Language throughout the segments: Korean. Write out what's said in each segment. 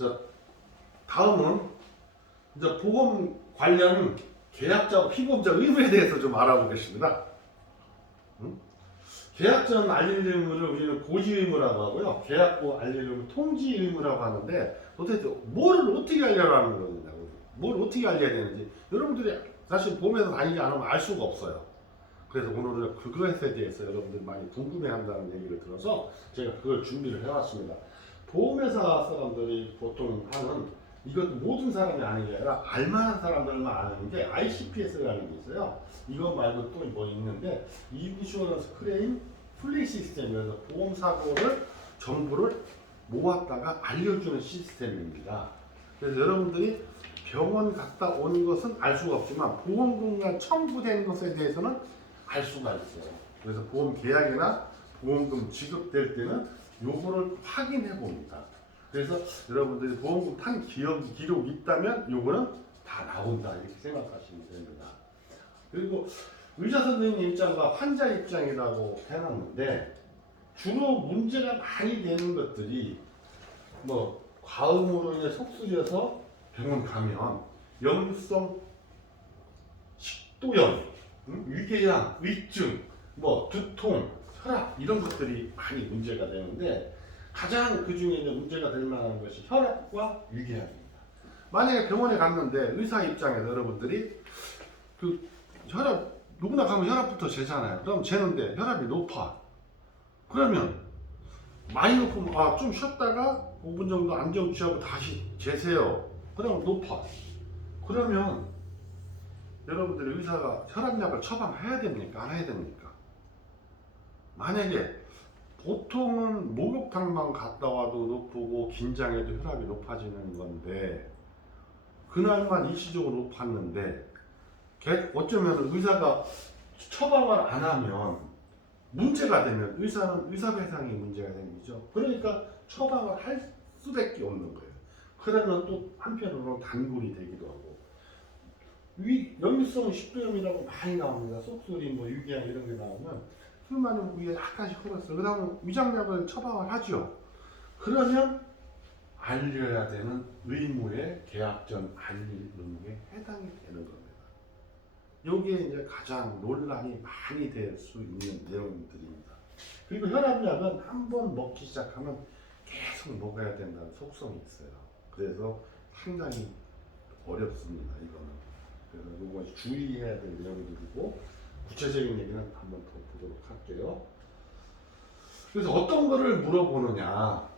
자, 다음은 이제 보험 관련 계약자와 피보험자 의무에 대해서 좀 알아보겠습니다. 계약 전 알릴 의무를 우리는 고지 의무라고 하고요. 계약 후 알릴 의무 통지 의무라고 하는데 도대체 뭐를 어떻게 알려라는 거냐고, 뭘 어떻게 알려야 되는지 여러분들이 사실 보험에서 다니지 않으면 알 수가 없어요. 그래서 오늘은 그것에 대해서 여러분들이 많이 궁금해한다는 얘기를 들어서 제가 그걸 준비를 해왔습니다. 보험회사 사람들이 보통 하는, 이것도 모든 사람이 아는 게 아니라 알만한 사람들만 아는 게 ICPS라는 게 있어요. 이거 말고 또 뭐 있는데 인슈어런스 클레임 플리 시스템이라서 보험 사고를 정보를 모았다가 알려주는 시스템입니다. 그래서 여러분들이 병원 갔다 온 것은 알 수가 없지만 보험금과 청구된 것에 대해서는 알 수가 있어요. 그래서 보험 계약이나 보험금 지급될 때는 요거를 확인해 봅니다. 그래서 여러분들이 보험금 탄 기록이 있다면 요거는 다 나온다 이렇게 생각하시면 됩니다. 그리고 의사 선생님 입장과 환자 입장이라고 해놨는데 주로 문제가 많이 되는 것들이 뭐 과음으로 인해 속쓰려서 병원 가면 역류성 식도염, 위궤양, 위증, 뭐 두통, 혈압 이런 것들이 많이 문제가 되는데 가장 그 중에 문제가 될 만한 것이 혈압과 위궤양입니다. 만약에 병원에 갔는데 의사 입장에서 여러분들이 그 혈압, 누구나 가면 혈압부터 재잖아요. 그럼 재는데 혈압이 높아. 그러면 많이 높으면 좀 쉬었다가 5분 정도 안정 취하고 다시 재세요. 그러면 높아. 그러면 여러분들이 의사가 혈압약을 처방해야 됩니까? 안 해야 됩니까? 만약에 보통은 목욕탕만 갔다 와도 높고 긴장해도 혈압이 높아지는 건데 그날만 일시적으로 높았는데 어쩌면 의사가 처방을 안 하면 문제가 되면 의사는 의사배상이 문제가 생기죠. 그러니까 처방을 할 수밖에 없는 거예요. 그러면 또 한편으로는 단골이 되기도 하고 역류성 식도염이라고 많이 나옵니다. 속쓰림, 뭐 위궤양 이런 게 나오면 술 마시면 위에 약간씩 흐렸어요. 그 다음에 위장약을 처방을 하죠. 그러면 알려야 되는 의무의 계약 전 알릴 의무에 해당이 되는 겁니다. 요게 이제 가장 논란이 많이 될 수 있는 내용들입니다. 그리고 혈압약은 한번 먹기 시작하면 계속 먹어야 된다는 속성이 있어요. 그래서 상당히 어렵습니다. 이거는. 그래서 이거 주의해야 될 내용들이고 구체적인 얘기는 한번 더 보도록 할게요. 그래서 어떤 거를 물어보느냐,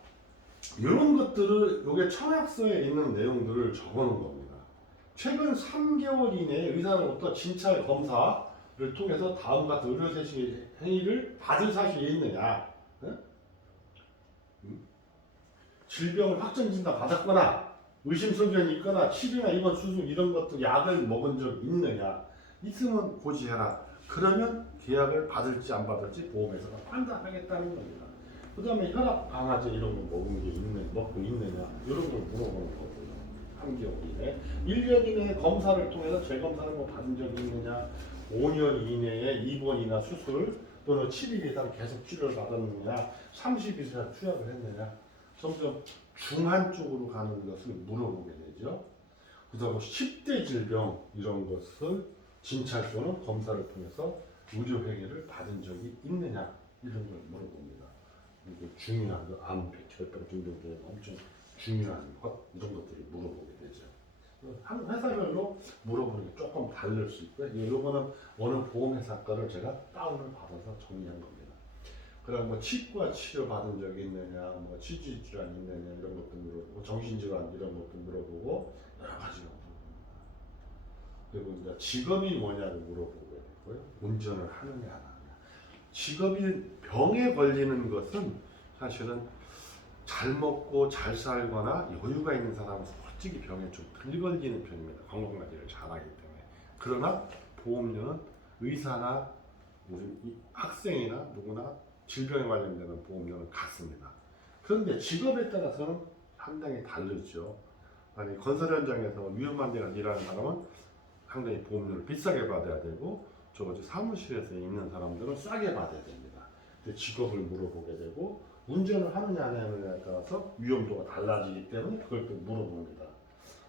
이런 것들을 요게 청약서에 있는 내용들을 적어놓은 겁니다. 최근 3개월 이내에 의사로부터 진찰 검사를 통해서 다음 같은 의료세시 행위를 받은 사실이 있느냐, 질병을 확정 진단 받았거나 의심소견이 있거나 치료나 입원 수술 이런 것들 약을 먹은 적 있느냐, 있으면 고지해라. 그러면 계약을 받을지 안 받을지 보험회사가 판단하겠다는 겁니다. 그 다음에 혈압 강화제 이런 거 먹고 있느냐 이런 걸 물어보는 거고요. 3개월 이내 1년 이내에 검사를 통해서 재검사를 뭐 받은 적이 있느냐, 5년 이내에 입원이나 수술 또는 7일 이상 계속 치료를 받았느냐, 30일 이상 투약을 했느냐, 점점 중한 쪽으로 가는 것을 물어보게 되죠. 그다음에 10대 질병 이런 것을 진찰 또는 검사를 통해서 의료회계를 받은 적이 있느냐 이런 걸 물어봅니다. 이게 중요한 거, 암, 백혈병, 중독에 엄청 중요한 것 이런 것들을 물어보게 되죠. 한 회사별로 물어보는 게 조금 다를 수 있고요. 이거는 어느 보험회사 거를 제가 다운을 받아서 정리한 겁니다. 그럼 뭐 치과 치료 받은 적이 있느냐, 뭐 치질 질환 있느냐 이런 것도 물어보고, 정신질환 이런 것도 물어보고 여러 가지가 물어봅니다. 그리고 이제 직업이 뭐냐고 물어보고 되고요. 운전을 하느냐 안 하느냐. 직업이 병에 걸리는 것은 사실은 잘 먹고 잘 살거나 여유가 있는 사람은 솔직히 병에 좀 덜 걸리는 편입니다. 건강관리를 잘하기 때문에. 그러나 보험료는 의사나 우리 학생이나 누구나 질병에 관련되는 보험료는 같습니다. 그런데 직업에 따라서는 상당히 다르죠. 아니 건설 현장에서 위험한 데가 일하는 사람은 상당히 보험료를 비싸게 받아야 되고, 저 사무실에서 있는 사람들은 싸게 받아야 됩니다. 근데 직업을 물어보게 되고 운전을 하느냐 안 하느냐에 따라서 위험도가 달라지기 때문에 그걸 또 물어봅니다.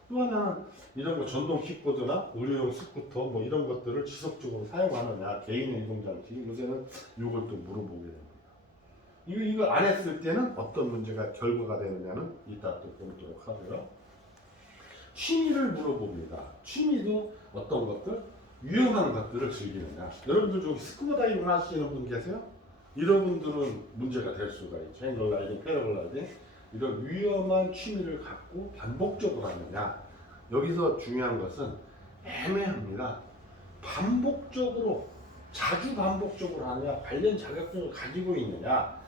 또 하나는 이런 거 전동 킥보드나 의료용 스쿠터 뭐 이런 것들을 지속적으로 사용하느냐, 개인의 이동장치, 요새는 이걸 또 물어보게 됩니다. 이거 안 했을 때는 어떤 문제가 결과가 되느냐는 이따 또 보도록 하고요. 취미를 물어봅니다. 취미도 어떤 것들? 위험한 것들을 즐기느냐. 여러분들 중에 스쿠버 다이빙 하시는 분 계세요? 이런 분들은 문제가 될 수가 있죠. 행글라이딩, 패러글라이딩 이런 위험한 취미를 갖고 반복적으로 하느냐. 여기서 중요한 것은 애매합니다. 반복적으로 자주 반복적으로 하느냐, 관련 자격증을 가지고 있느냐.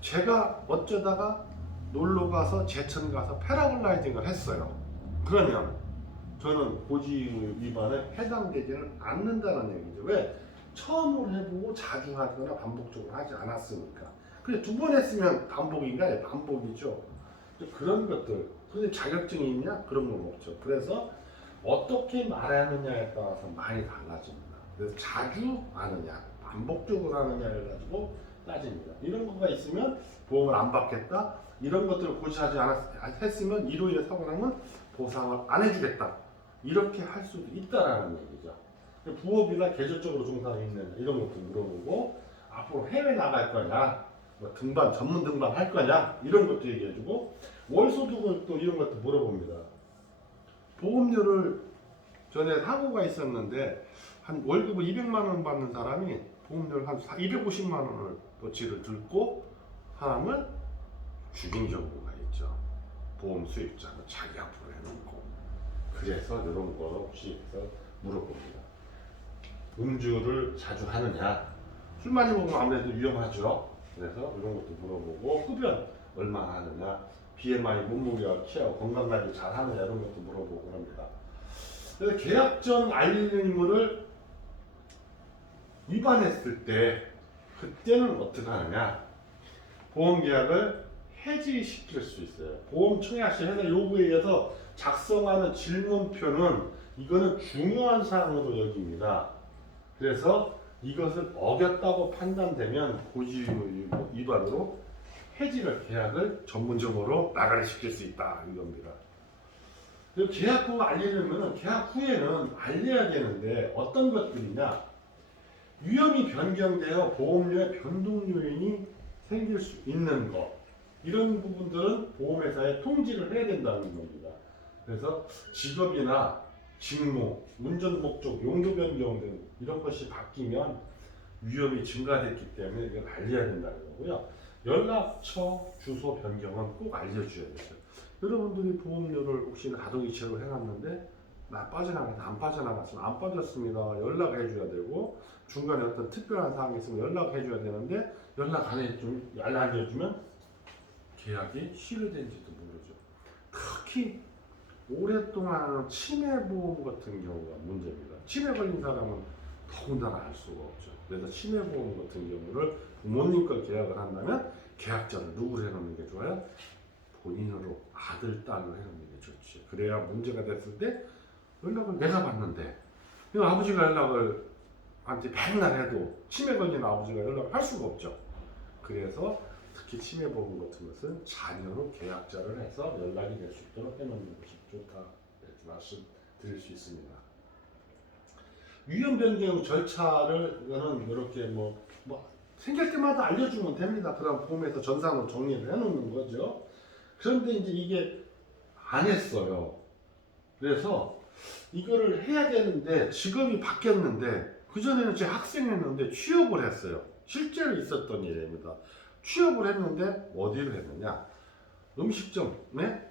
제가 어쩌다가 놀러 가서 제천 가서 패러글라이딩을 했어요. 그러면 저는 고지 위반에 해당되지는 않는다는 얘기죠. 왜? 처음으로 해보고 자주 하거나 반복적으로 하지 않았으니까. 근데 두 번 했으면 반복인가요? 반복이죠. 그런 것들. 근데 자격증이 있냐? 그런 건 없죠. 그래서 어떻게 말하느냐에 따라서 많이 달라집니다. 그래서 자주 하느냐, 반복적으로 하느냐를 가지고 따집니다. 이런 거가 있으면 보험을 안 받겠다. 이런 것들을 고지하지 했으면 이로 인해 사고 나면 보상을 안 해주겠다. 이렇게 할 수도 있다라는 얘기죠. 부업이나 계절적으로 종사하고 있는 이런 것도 물어보고 앞으로 해외 나갈 거냐, 뭐 등반 전문 등반 할 거냐 이런 것도 얘기해주고 월소득을 또 이런 것도 물어봅니다. 보험료를 전에 사고가 있었는데 한 월급을 200만 원 받는 사람이 보험료를 한 250만 원을 도치를 들고 사람을 죽인 경우가 있죠. 보험 수입자는 자기 앞으로 해놓고. 그래서 이런 거 혹시 해서 물어봅니다. 음주를 자주 하느냐. 술 많이 먹으면 아무래도 위험하죠. 그래서 이런 것도 물어보고 흡연 얼마나 하느냐, BMI 몸무게와 키하고 건강관리 잘 하느냐 이런 것도 물어보고 합니다. 그래서 계약 전 알리는 의무를 위반했을 때 그때는 어떻게 하느냐. 보험계약을 해지시킬 수 있어요. 보험 청약시 회사 요구에 의해서 작성하는 질문표는 이거는 중요한 사항으로 여깁니다. 그래서 이것을 어겼다고 판단되면 고지 위반으로 해지를 계약을 전문적으로 나가리 시킬 수 있다 이겁니다. 그리고 계약 후 알리려면 계약 후에는 알려야 되는데 어떤 것들이냐. 위험이 변경되어 보험료의 변동 요인이 생길 수 있는 것. 이런 부분들은 보험회사에 통지를 해야 된다는 겁니다. 그래서 직업이나 직무, 운전 목적, 용도 변경 등 이런 것이 바뀌면 위험이 증가됐기 때문에 이걸 알려야 된다는 거고요. 연락처, 주소 변경은 꼭 알려줘야 돼요. 여러분들이 보험료를 혹시 자동이체로 해놨는데 나 빠져나가서 안 빠져나갔으면 안 빠졌습니다. 연락해 줘야 되고 중간에 어떤 특별한 사항이 있으면 연락해 줘야 되는데 연락 안 해주면 알려주면 계약이 실효된지도 모르죠. 특히 오랫동안 치매보험 같은 경우가 문제입니다. 치매 걸린 사람은 더군다나 알 수가 없죠. 그래서 치매보험 같은 경우를 부모님 걸 계약을 한다면 계약자를 누구를 해놓는 게 좋아요? 본인으로 아들, 딸로 해놓는 게 좋지. 그래야 문제가 됐을 때 연락을 내가 받는데 아버지가 연락을 한테 맨날 해도 치매 걸린 아버지가 연락을 할 수가 없죠. 그래서 특히 치매보험 같은 것은 자녀로 계약자를 해서 연락이 될 수 있도록 해놓는 것이 좋다 이렇게 말씀드릴 수 있습니다. 위험 변경 절차를 이렇게 뭐 생길 때마다 알려주면 됩니다. 그럼 보험에서 전산으로 정리를 해놓는 거죠. 그런데 이제 이게 안 했어요. 그래서 이거를 해야 되는데 직업이 바뀌었는데 그전에는 제가 학생이었는데 취업을 했어요. 실제로 있었던 일입니다. 취업을 했는데 어디를 했느냐? 음식점에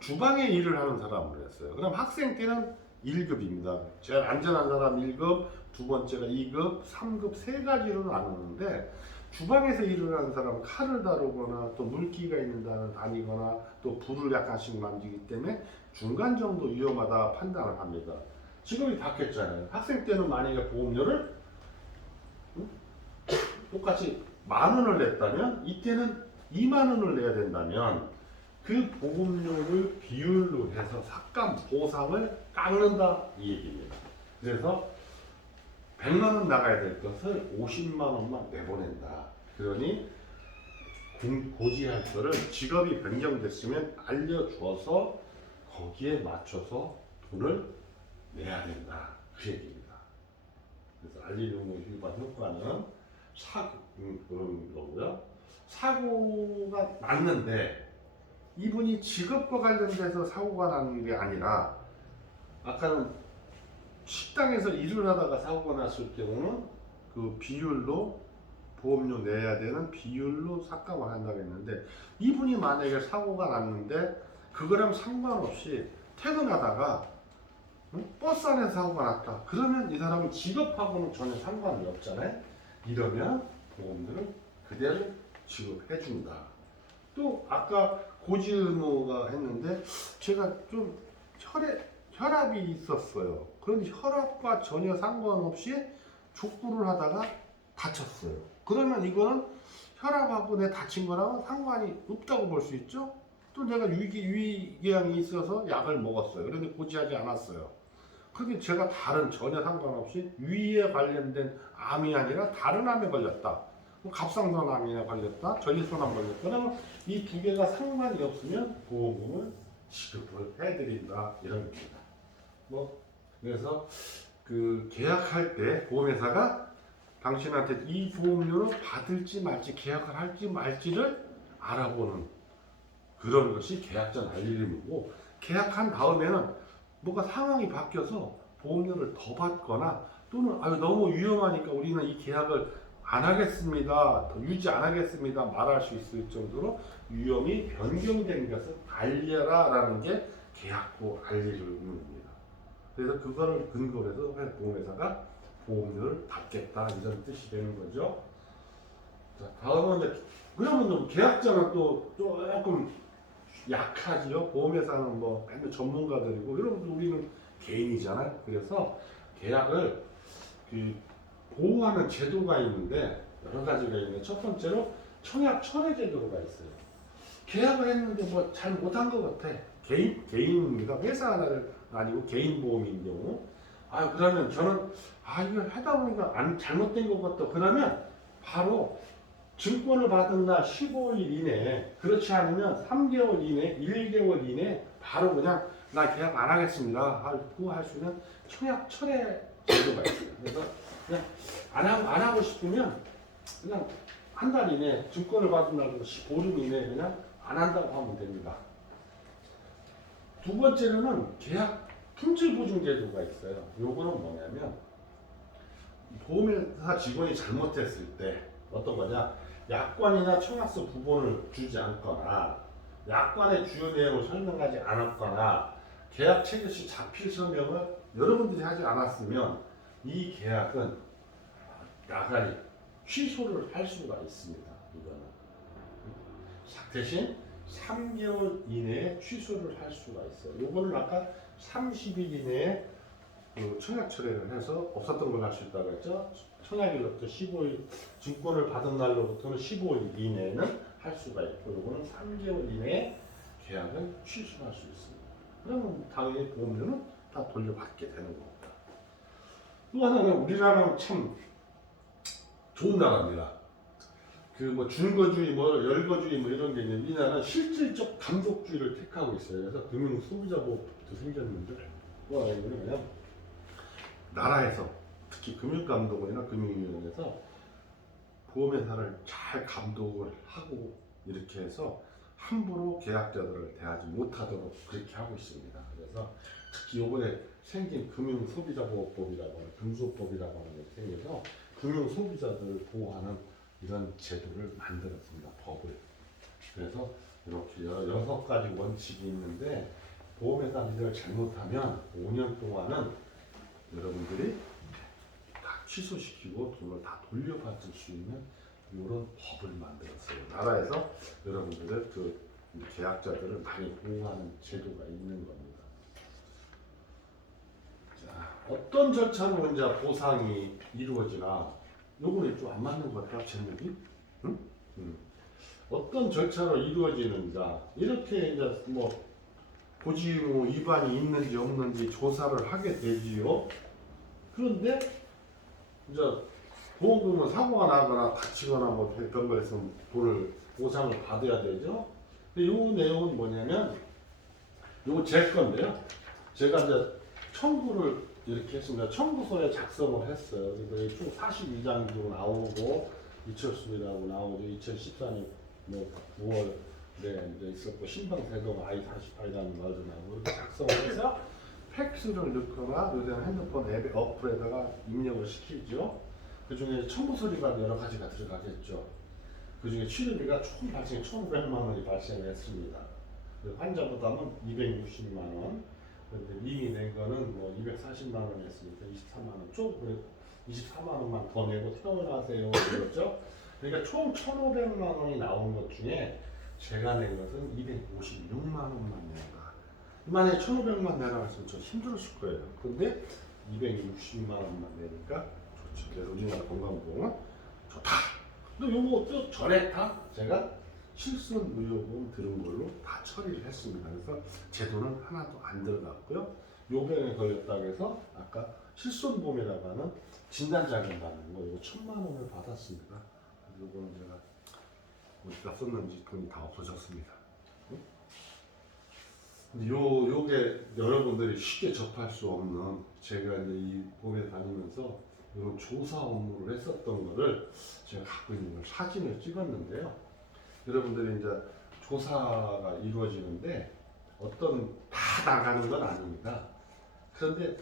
주방에 일을 하는 사람을 했어요. 그럼 학생 때는 1급입니다. 제일 안전한 사람 1급, 두 번째가 2급, 3급 세 가지로 나누는데 주방에서 일을 하는 사람은 칼을 다루거나 또 물기가 있는 데를 다니거나 또 불을 약간씩 만지기 때문에 중간 정도 위험하다 판단을 합니다. 직업이 바뀌었잖아요. 학생 때는 만약에 보험료를 똑같이 10,000원을 냈다면 이때는 20,000원을 내야 된다면 그 보험료를 비율로 해서 삭감 보상을 깎는다 이 얘기입니다. 그래서 100만 원 나가야 될 것을 50만 원만 내보낸다. 그러니 고지할 거를 직업이 변경됐으면 알려줘서 거기에 맞춰서 돈을 내야 된다. 그 얘기입니다. 그래서 알리는 위반 효과는 그런 거고요. 사고가 났는데 이분이 직업과 관련돼서 사고가 나는 게 아니라 아까는 식당에서 일을 하다가 사고가 났을 경우는 그 비율로 보험료 내야 되는 비율로 삭감을 한다고 했는데 이분이 만약에 사고가 났는데 그거랑 상관없이 퇴근하다가 버스 안에서 사고가 났다. 그러면 이 사람은 직업하고는 전혀 상관이 없잖아요. 이러면 보험료를 그대로 지급해준다. 또 아까 고지 의무가 했는데 제가 좀 혈압이 있었어요. 그런데 혈압과 전혀 상관없이 족구를 하다가 다쳤어요. 그러면 이거는 혈압하고 내 다친 거랑은 상관이 없다고 볼 수 있죠. 또 내가 위궤양이 있어서 약을 먹었어요. 그런데 고지하지 않았어요. 그런데 제가 전혀 상관없이 위에 관련된 암이 아니라 다른 암에 걸렸다. 갑상선암이나 걸렸다, 전립선암 걸렸다. 그러면 이 두 개가 상관이 없으면 보험금을 지급을 해드린다 이런 겁니다. 그래서 그 계약할 때 보험회사가 당신한테 이 보험료를 받을지 말지 계약을 할지 말지를 알아보는 그런 것이 계약 전 알림이고 계약한 다음에는 뭐가 상황이 바뀌어서 보험료를 더 받거나 또는 너무 위험하니까 우리는 이 계약을 안 하겠습니다, 더 유지 안 하겠습니다 말할 수 있을 정도로 위험이 변경된 것을 알려라 라는 게 계약후 알리는 의무입니다. 그래서 그거를 근거로 해서 보험회사가 보험료를 받겠다 이런 뜻이 되는 거죠. 자, 다음은 그러면 계약자는 또 조금 약하지요. 보험회사는 뭐 맨날 전문가들이고 이러면 우리는 개인이잖아요. 그래서 계약을 보호하는 제도가 있는데 여러 가지가 있는데 첫 번째로 청약 철회 제도가 있어요. 계약을 했는데 뭐 잘 못한 것 같아. 개인입니다. 회사 하나를 아니고 개인 보험인 경우. 그러면 저는 이거 하다 보니까 잘못된 것 같다. 그러면 바로 증권을 받은 날 15일 이내에 그렇지 않으면 3개월 이내, 1개월 이내에 바로 그냥 나 계약 안 하겠습니다 하고 할 수 있는 청약 철회 제도가 있어요. 그래서 그냥 안 하고 싶으면 그냥 한 달 이내 증권을 받은 날부터 15일 이내에 그냥 안 한다고 하면 됩니다. 두 번째로는 계약 품질 보증 제도가 있어요. 요거는 뭐냐면 보험회사 직원이 잘못했을 때 어떤 거냐, 약관이나 청약서 부본을 주지 않거나 약관의 주요 내용을 설명하지 않았거나 계약 체결 시 자필 서명을 여러분들이 하지 않았으면 이 계약은 나가리 취소를 할 수가 있습니다. 이거는 대신 3개월 이내에 취소를 할 수가 있어요. 요거는 아까 30일 이내에 그 청약 철회를 해서 없었던 걸 할 수 있다고 했죠. 청약일로부터 15일, 증권을 받은 날로부터는 15일 이내에는 할 수가 있고, 요거는 3개월 이내에 계약을 취소할 수 있습니다. 그러면 당연히 보험료는 다 돌려받게 되는 겁니다. 또 하나는 우리나라는 참 좋은 나라입니다. 그 뭐 준거주의, 열거주의 이런 게 있는데 우리나라는 실질적 감독주의를 택하고 있어요. 그래서 금융 소비자보호법도 생겼는데 뭐냐면 나라에서 특히 금융감독원이나 금융위원회에서 보험회사를 잘 감독을 하고 이렇게 해서 함부로 계약자들을 대하지 못하도록 그렇게 하고 있습니다. 그래서 특히 이번에 생긴 금융소비자보호법이라고 하는 금소법이라고 하는 게 생겨서 금융소비자들을 보호하는 이런 제도를 만들었습니다. 법을. 그래서 이렇게 6가지 원칙이 있는데 보험회사 이걸 잘못하면 5년 동안은 여러분들이 다 취소시키고 돈을 다 돌려받을 수 있는 이런 법을 만들었어요. 나라에서 여러분들의 그 계약자들을 많이 보호하는 제도가 있는 겁니다. 자, 어떤 절차로 이제 보상이 이루어지나 요거는 좀 안 맞는 것 같다, 제목이. 응? 어떤 절차로 이루어지는지 이렇게 이제 뭐 고지 의무 위반이 있는지 없는지 조사를 하게 되지요. 그런데 이제 보험금은 사고가 나거나 다치거나 뭐 그런 거에서 돈을 보상을 받아야 되죠. 근데 요 내용은 뭐냐면 요거 제 건데요. 제가 이제 청구를 이렇게 했습니다. 청구서에 작성을 했어요. 그래서 총 42장 정도 나오고 이철순이라고 나오죠. 2014년 뭐 9월에 이제 있었고 신방대동 I-48이라는 말도 나오고 이렇게 작성을 해서 팩스를 넣거나 요새는 핸드폰 앱 어플에다가 입력을 시키죠. 그 중에 청구 서류가 여러 가지가 들어가겠죠. 그 중에 치료비가 총 발생이 1,500만 원이 발생했습니다. 환자 부담은 260만 원. 그런데 이미 낸 거는 뭐 240만 원이었으니까 24만 원, 총 24만 원만 더 내고 퇴원하세요. 그렇죠? 그러니까 총 1,500만 원이 나온 것 중에 제가 낸 것은 256만 원만 낸다. 만약에 1,500만 내라 했으면 좀 힘들었을 거예요. 근데 260만 원만 내니까 좋죠. 그래서 우리나라 건강보험은 좋다. 근데 요거 또 전에 다 제가 실손 의료보험 들은 걸로 다 처리를 했습니다. 그래서 제 돈은 하나도 안 들어갔고요. 요 병에 걸렸다고 해서 아까 실손보험이라고 하는 진단자금 받는 거 이거 1,000만 원을 받았습니다. 요거는 제가 어디다 썼는지 돈이 다 없어졌습니다. 근데 요게 여러분들이 쉽게 접할 수 없는 제가 이제 이 보험에 다니면서 이런 조사 업무를 했었던 거를 제가 갖고 있는 걸 사진을 찍었는데요. 여러분들이 이제 조사가 이루어지는데 어떤 다 나가는 건 아닙니다. 그런데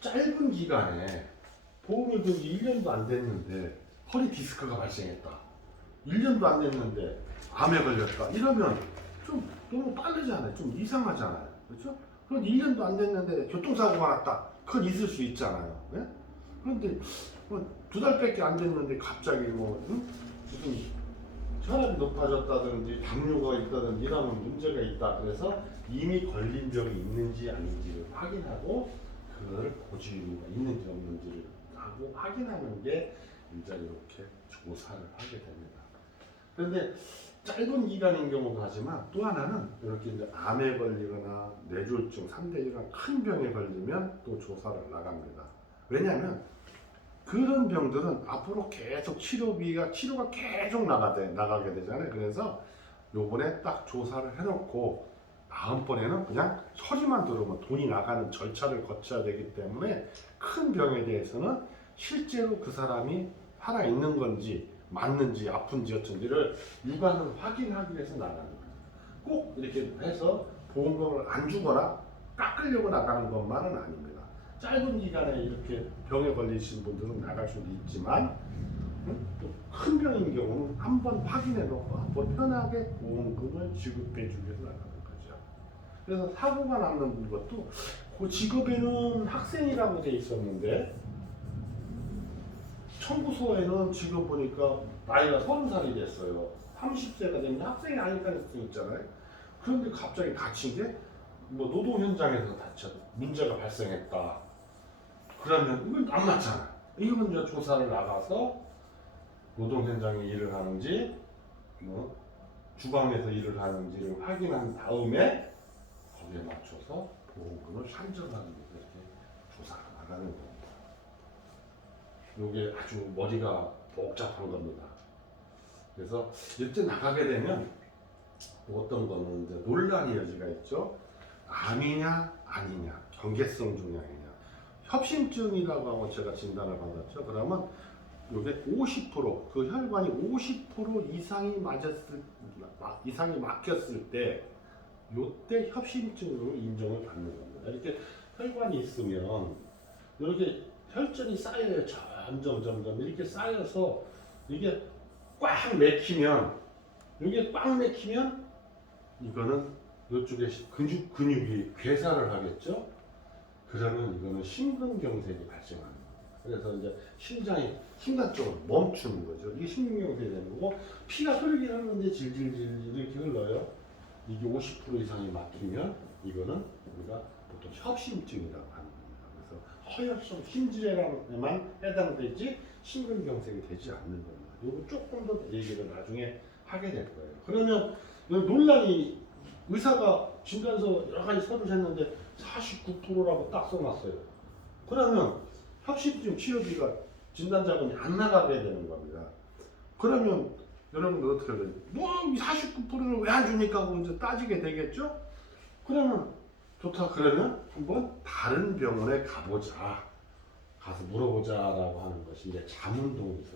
짧은 기간에 보험을 든 1년도 안 됐는데 허리 디스크가 발생했다. 1년도 안 됐는데 암에 걸렸다. 이러면 좀 너무 빠르잖아요. 좀 이상하잖아요. 그렇죠? 그럼 1년도 안 됐는데 교통사고가 났다. 그건 있을 수 있잖아요. 네? 그런데 두 달밖에 안 됐는데 갑자기 무슨 혈압이 높아졌다든지 당뇨가 있다든지 이러면 문제가 있다. 그래서 이미 걸린 병이 있는지 아닌지를 확인하고 그걸 고지 의무가 있는지 없는지를 하고 확인하는 게 이제 이렇게 조사를 하게 됩니다. 그런데 짧은 기간인 경우도 하지만 또 하나는 이렇게 이제 암에 걸리거나 뇌졸중, 3대 이런 큰 병에 걸리면 또 조사를 나갑니다. 왜냐하면 그런 병들은 앞으로 계속 치료가 계속 나가게 되잖아요. 그래서 요번에 딱 조사를 해놓고 다음번에는 그냥 소리만 들으면 돈이 나가는 절차를 거쳐야 되기 때문에 큰 병에 대해서는 실제로 그 사람이 살아있는 건지 맞는지 아픈지 어쩐지를 육안을 확인하기 위해서 나가는 거예요. 꼭 이렇게 해서 보험금을 안 주거나 깎으려고 나가는 것만은 아닙니다. 짧은 기간에 이렇게 병에 걸리신 분들은 나갈 수도 있지만 또 큰 병인 경우는 한번 확인해 놓고 한번 편하게 보험금을 지급해 주기 위해서 나가는 거죠. 그래서 사고가 나는 것도 그 직업에는 학생이라고 돼 있었는데 청구서에는 지금 보니까 나이가 30살이 됐어요. 30세가 되면 학생이 아닐 가능성이 있잖아요. 그런데 갑자기 다친 게 뭐 노동 현장에서 문제가 발생했다. 그러면 이건 안 맞잖아. 이건 이제 조사를 나가서 노동 현장에 일을 하는지 뭐 주방에서 일을 하는지를 확인한 다음에 거기에 맞춰서 보험금을 산정하는 게 이렇게 조사가 나가는 겁니다. 이게 아주 머리가 복잡한 겁니다. 그래서 이때 나가게 되면 어떤 거는 이제 논란의 여지가 있죠. 암이냐 아니냐, 경계성 종양이냐, 협심증이라고 하고 제가 진단을 받았죠. 그러면 이게 50%그 혈관이 50% 이상이 막혔을 때 요때 협심증으로 인정을 받는 겁니다. 이렇게 혈관이 있으면 이렇게 혈전이 쌓여요. 점점 이렇게 쌓여서 이게 꽉 막히면 이거는 이쪽에 근육이 괴사를 하겠죠. 그러면 이거는 심근경색이 발생합니다. 그래서 이제 심장 쪽으로 멈추는 거죠. 이게 심근경색이 되는 거고 피가 흐르긴 하는데 질질질 이렇게 흘러요. 이게 50% 이상이 막히면 이거는 우리가 보통 협심증이라고 하는 겁니다. 그래서 허혈성 심질에만 해당되지 심근경색이 되지 않는 겁니다. 이거 조금 더 얘기를 나중에 하게 될 거예요. 그러면 논란이 의사가 진단서 여러 가지 서류를 했는데 49%라고 딱 써놨어요. 그러면 협심증 치료비가 진단자금이 안 나가게 되는 겁니다. 그러면 여러분들 어떻게 해요? 뭐 49%를 왜 안 주니까 하고 이제 따지게 되겠죠? 그러면 좋다. 그러면 한번 다른 병원에 가보자. 가서 물어보자라고 하는 것이 이제 자문동의서.